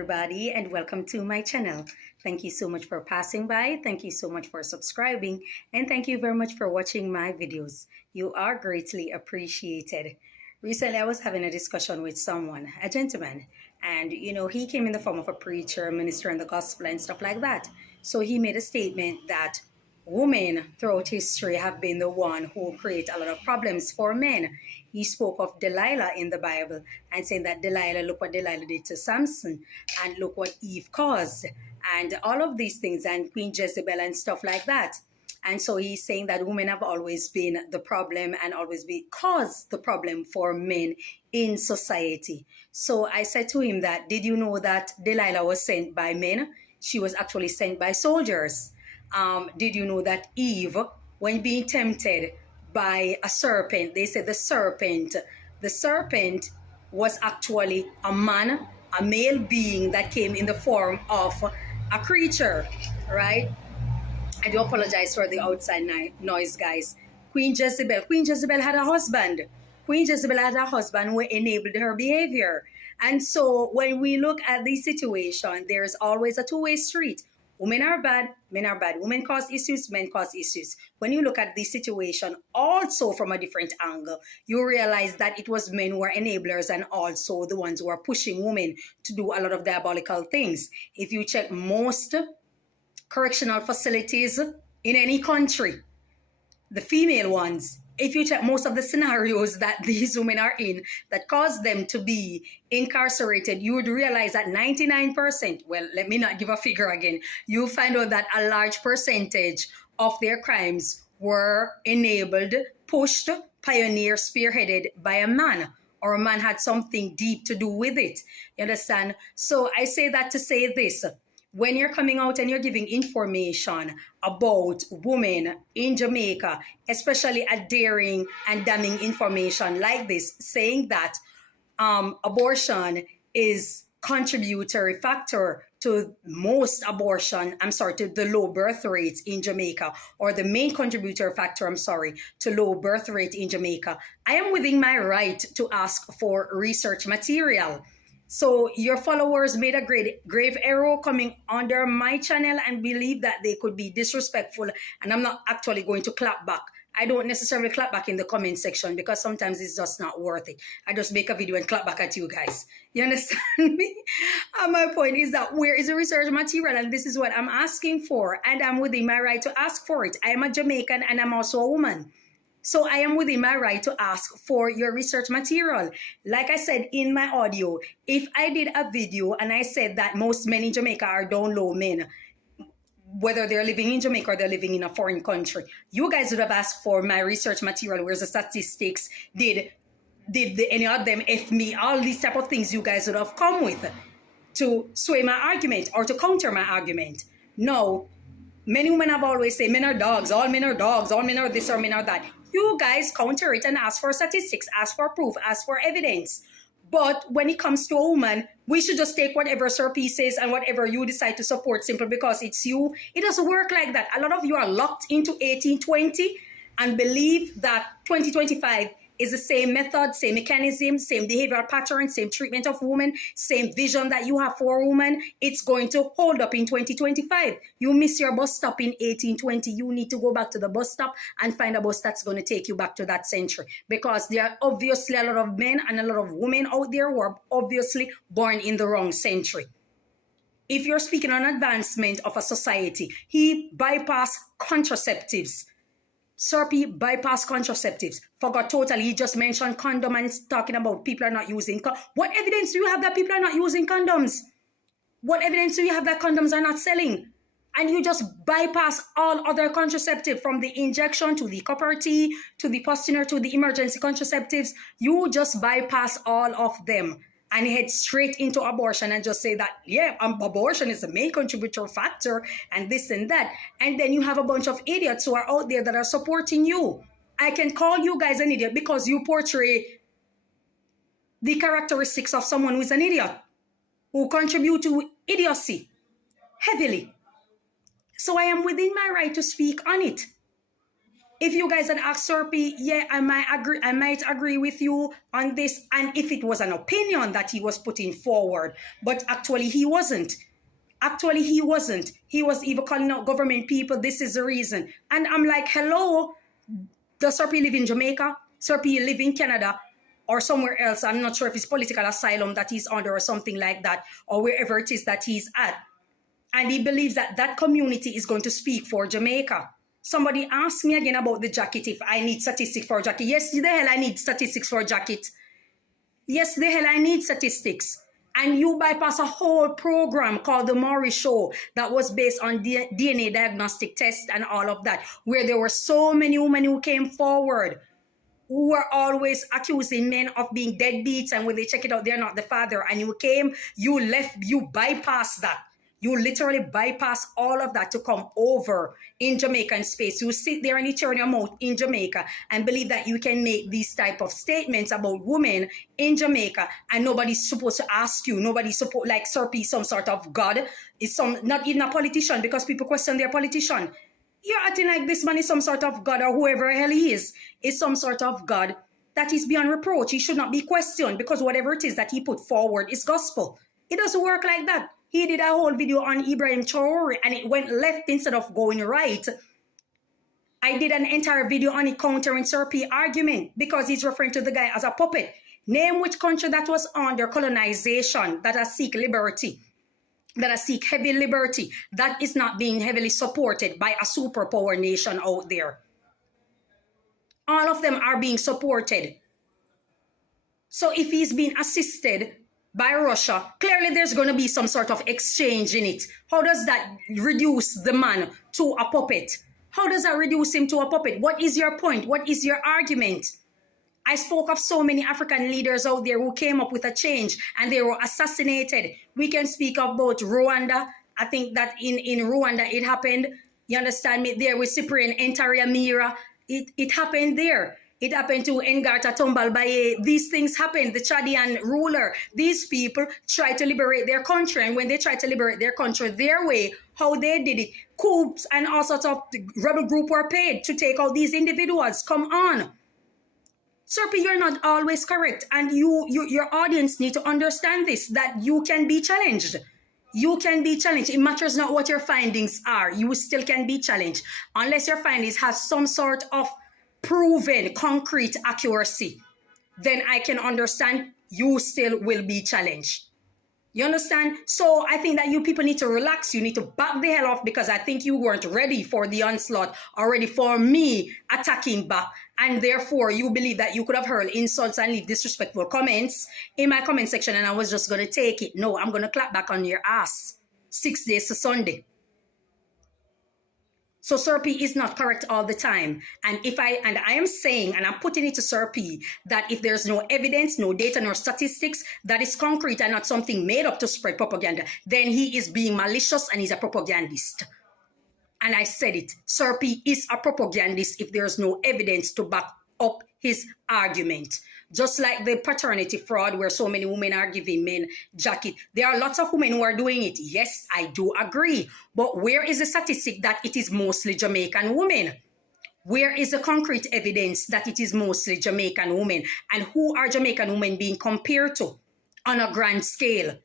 everybody, and welcome to my channel. Thank you so much for passing by. Thank you so much for subscribing. And thank you very much for watching my videos. You are greatly appreciated. Recently, I was having a discussion with someone, a gentleman, and he came in the form of a preacher, minister in the gospel, and stuff like that. So he made a statement that women throughout history have been the one who create a lot of problems for men. He spoke of Delilah in the Bible and saying that Delilah, look what Delilah did to Samson, and look what Eve caused, and all of these things, and Queen Jezebel and stuff like that. And so he's saying that women have always been the problem and always caused the problem for men in society. So I said to him that, did you know that Delilah was sent by men? She was actually sent by soldiers. Did you know that Eve, when being tempted by a serpent, they said the serpent was actually a man, a male being that came in the form of a creature, right? I do apologize for the outside noise, guys. Queen Jezebel had a husband. Queen Jezebel had a husband who enabled her behavior. And so when we look at the situation, there's always a two-way street. Women are bad, men are bad. Women cause issues, men cause issues. When you look at the situation also from a different angle, you realize that it was men who were enablers and also the ones who were pushing women to do a lot of diabolical things. If you check most correctional facilities in any country, the female ones, if you check most of the scenarios that these women are in that cause them to be incarcerated, you would realize that 99%, well, let me not give a figure again, you find out that a large percentage of their crimes were enabled, pushed, pioneered, spearheaded by a man, or a man had something deep to do with it. You understand? So I say that to say this. When you're coming out and you're giving information about women in Jamaica, especially a daring and damning information like this, saying that abortion is contributory factor to to the low birth rates in Jamaica, or the main contributor factor, to low birth rate in Jamaica, I am within my right to ask for research material. So your followers made a grave error coming under my channel and believe that they could be disrespectful, and I'm not actually going to clap back. I don't necessarily clap back in the comment section because sometimes it's just not worth it. I just make a video and clap back at you guys. You understand me? And my point is that where is the research material? And this is what I'm asking for, and I'm within my right to ask for it. I am a Jamaican and I'm also a woman. So I am within my right to ask for your research material. Like I said in my audio, if I did a video and I said that most men in Jamaica are down low men, whether they're living in Jamaica or they're living in a foreign country, you guys would have asked for my research material. Where's the statistics? Did any of them F me? All these type of things you guys would have come with to sway my argument or to counter my argument. No, many women have always said men are dogs, all men are dogs, all men are this or men are that. You guys counter it and ask for statistics, ask for proof, ask for evidence. But when it comes to a woman, we should just take whatever Sir P says and whatever you decide to support simply because it's you. It doesn't work like that. A lot of you are locked into 1820 and believe that 2025 is the same method, same mechanism, same behavioral pattern, same treatment of women, same vision that you have for women. It's going to hold up in 2025. You miss your bus stop in 1820. You need to go back to the bus stop and find a bus that's going to take you back to that century. Because there are obviously a lot of men and a lot of women out there who are obviously born in the wrong century. If you're speaking on advancement of a society, he bypassed contraceptives. Sir P bypass contraceptives. Forgot totally. He just mentioned condom and talking about people are not using What evidence do you have that people are not using condoms? What evidence do you have that condoms are not selling? And you just bypass all other contraceptive, from the injection to the copper T to the Postinor to the emergency contraceptives. You just bypass all of them and head straight into abortion and just say that, yeah, abortion is the main contributor factor and this and that. And then you have a bunch of idiots who are out there that are supporting you. I can call you guys an idiot because you portray the characteristics of someone who is an idiot, who contribute to idiocy heavily. So I am within my right to speak on it. if you guys had asked Serpy, yeah, I might agree with you on this. And if it was an opinion that he was putting forward, but actually he wasn't. Actually, he wasn't. He was even calling out government people. This is the reason. And I'm like, hello, does Serpy live in Jamaica? Serpy live in Canada or somewhere else? I'm not sure if it's political asylum that he's under or something like that, or wherever it is that he's at. And he believes that that community is going to speak for Jamaica. Somebody asked me again about the jacket, if I need statistics for a jacket. Yes, the hell I need statistics for a jacket. Yes, the hell I need statistics. And you bypass a whole program called the Maury Show that was based on DNA diagnostic tests and all of that, where there were so many women who came forward who were always accusing men of being deadbeats, and when they check it out, they're not the father. And you bypass that. You literally bypass all of that to come over in Jamaican space. You sit there and you turn your mouth in Jamaica and believe that you can make these type of statements about women in Jamaica, and nobody's supposed to ask you. Nobody's supposed, like Serpy, some sort of God, is not even a politician, because people question their politician. You're acting like this man is some sort of God, or whoever the hell he is some sort of God that is beyond reproach. He should not be questioned, because whatever it is that he put forward is gospel. It doesn't work like that. He did a whole video on Ibrahim Traore and it went left instead of going right. I did an entire video on it countering Serpy argument, because he's referring to the guy as a puppet. Name which country that was under colonization, that has seek liberty, that has seek heavy liberty, that is not being heavily supported by a superpower nation out there. All of them are being supported. So if he's being assisted by Russia, clearly there's going to be some sort of exchange in it. How does that reduce the man to a puppet? How does that reduce him to a puppet? What is your point? What is your argument? I spoke of so many African leaders out there who came up with a change and they were assassinated. We can speak about Rwanda. I think that in Rwanda it happened. You understand me? There with Cyprian Entaryamira. It happened there. It happened to Ngata Tombalbaye. These things happened. The Chadian ruler. These people tried to liberate their country. And when they tried to liberate their country their way, how they did it, coups and all sorts of rebel group were paid to take out these individuals. Come on. Serpy, you're not always correct. And your audience need to understand this, that you can be challenged. You can be challenged. It matters not what your findings are. You still can be challenged. Unless your findings have some sort of proven concrete accuracy, then I can understand you still will be challenged. You understand? So I think that you people need to relax. You need to back the hell off, because I think you weren't ready for the onslaught or ready for me attacking back. And therefore, you believe that you could have hurled insults and leave disrespectful comments in my comment section and I was just going to take it. No, I'm going to clap back on your ass. 6 days to Sunday. So Serpy is not correct all the time. And I am saying, and I'm putting it to Serpy, that if there's no evidence, no data, nor statistics that is concrete and not something made up to spread propaganda, then he is being malicious and he's a propagandist. And I said it, Serpy is a propagandist if there's no evidence to back up his argument. Just like the paternity fraud where so many women are giving men jacket. There are lots of women who are doing it. Yes, I do agree. But where is the statistic that it is mostly Jamaican women? Where is the concrete evidence that it is mostly Jamaican women? And who are Jamaican women being compared to on a grand scale?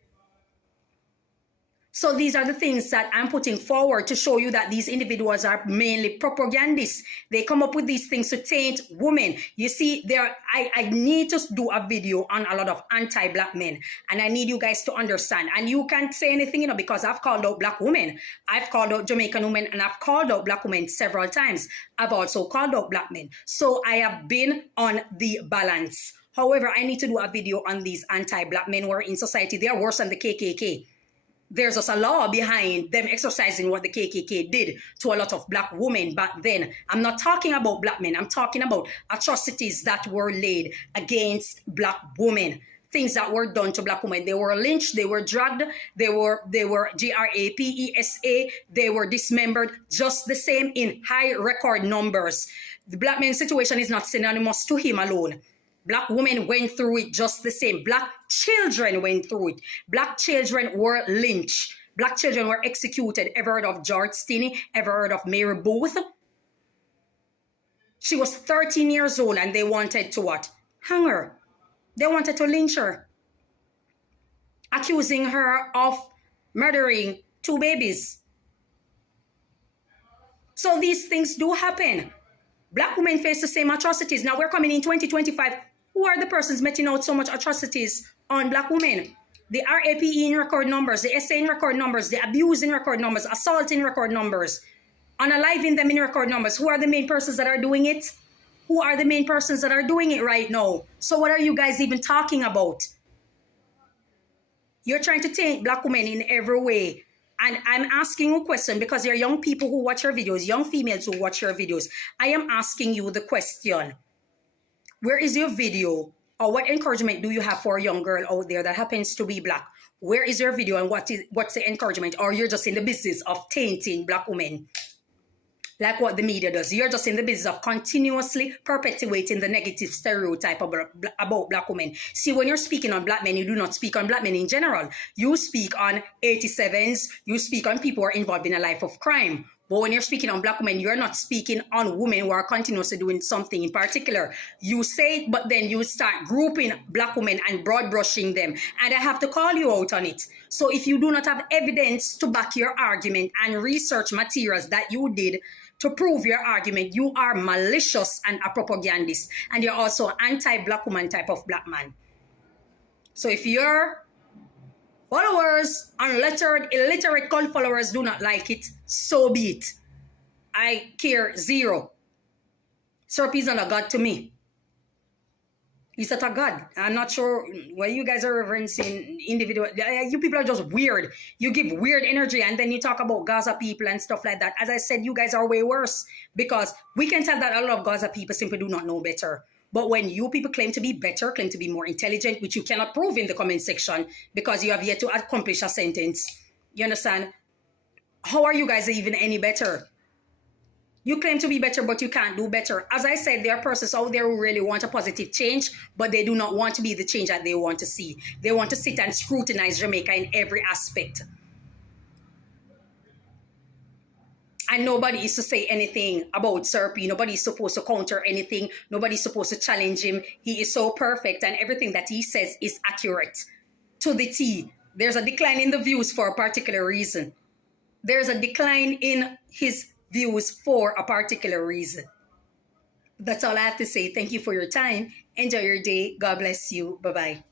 So these are the things that I'm putting forward to show you that these individuals are mainly propagandists. They come up with these things to taint women. You see, I need to do a video on a lot of anti-black men. And I need you guys to understand. And you can't say anything, because I've called out black women. I've called out Jamaican women, and I've called out black women several times. I've also called out black men. So I have been on the balance. However, I need to do a video on these anti-black men who are in society. They are worse than the KKK. There's just a law behind them exercising what the KKK did to a lot of black women back then. I'm not talking about black men. I'm talking about atrocities that were laid against black women. Things that were done to black women. They were lynched, they were dragged, they were GRAPESA, they were dismembered, just the same in high record numbers. The black man's situation is not synonymous to him alone. Black women went through it just the same. Black children went through it. Black children were lynched. Black children were executed. Ever heard of George Stinney? Ever heard of Mary Booth? She was 13 years old and they wanted to what? Hang her. They wanted to lynch her, accusing her of murdering 2 babies. So these things do happen. Black women face the same atrocities. Now we're coming in 2025. Who are the persons meting out so much atrocities on black women? The RAPE in record numbers, the SA in record numbers, the abuse in record numbers, assault in record numbers, unaliving them in record numbers. Who are the main persons that are doing it? Who are the main persons that are doing it right now? So what are you guys even talking about? You're trying to taint black women in every way. And I'm asking you a question because you're young people who watch your videos, young females who watch your videos. I am asking you the question. Where is your video? Or what encouragement do you have for a young girl out there that happens to be black? Where is your video and what's the encouragement? Or you're just in the business of tainting black women? Like what the media does. You're just in the business of continuously perpetuating the negative stereotype about black women. See, when you're speaking on black men, you do not speak on black men in general. You speak on 87s. You speak on people who are involved in a life of crime. But when you're speaking on black women, you're not speaking on women who are continuously doing something in particular. You say it, but then you start grouping black women and broad brushing them. And I have to call you out on it. So if you do not have evidence to back your argument and research materials that you did to prove your argument, you are malicious and a propagandist. And you're also an anti-black woman type of black man. So if your followers, unlettered, illiterate cult followers do not like it, so be it. I care zero. Serp is not a god to me. He's not a god. I'm not sure why you guys are reverencing individual. You people are just weird. You give weird energy and then you talk about Gaza people and stuff like that. As I said, you guys are way worse because we can tell that a lot of Gaza people simply do not know better. But when you people claim to be better, claim to be more intelligent, which you cannot prove in the comment section because you have yet to accomplish a sentence. You understand? How are you guys even any better? You claim to be better, but you can't do better. As I said, there are persons out there who really want a positive change, but they do not want to be the change that they want to see. They want to sit and scrutinize Jamaica in every aspect. And nobody is to say anything about Serpy. Nobody is supposed to counter anything. Nobody is supposed to challenge him. He is so perfect and everything that he says is accurate to the T. There's a decline in the views for a particular reason. There's a decline in his views for a particular reason. That's all I have to say. Thank you for your time. Enjoy your day. God bless you. Bye-bye.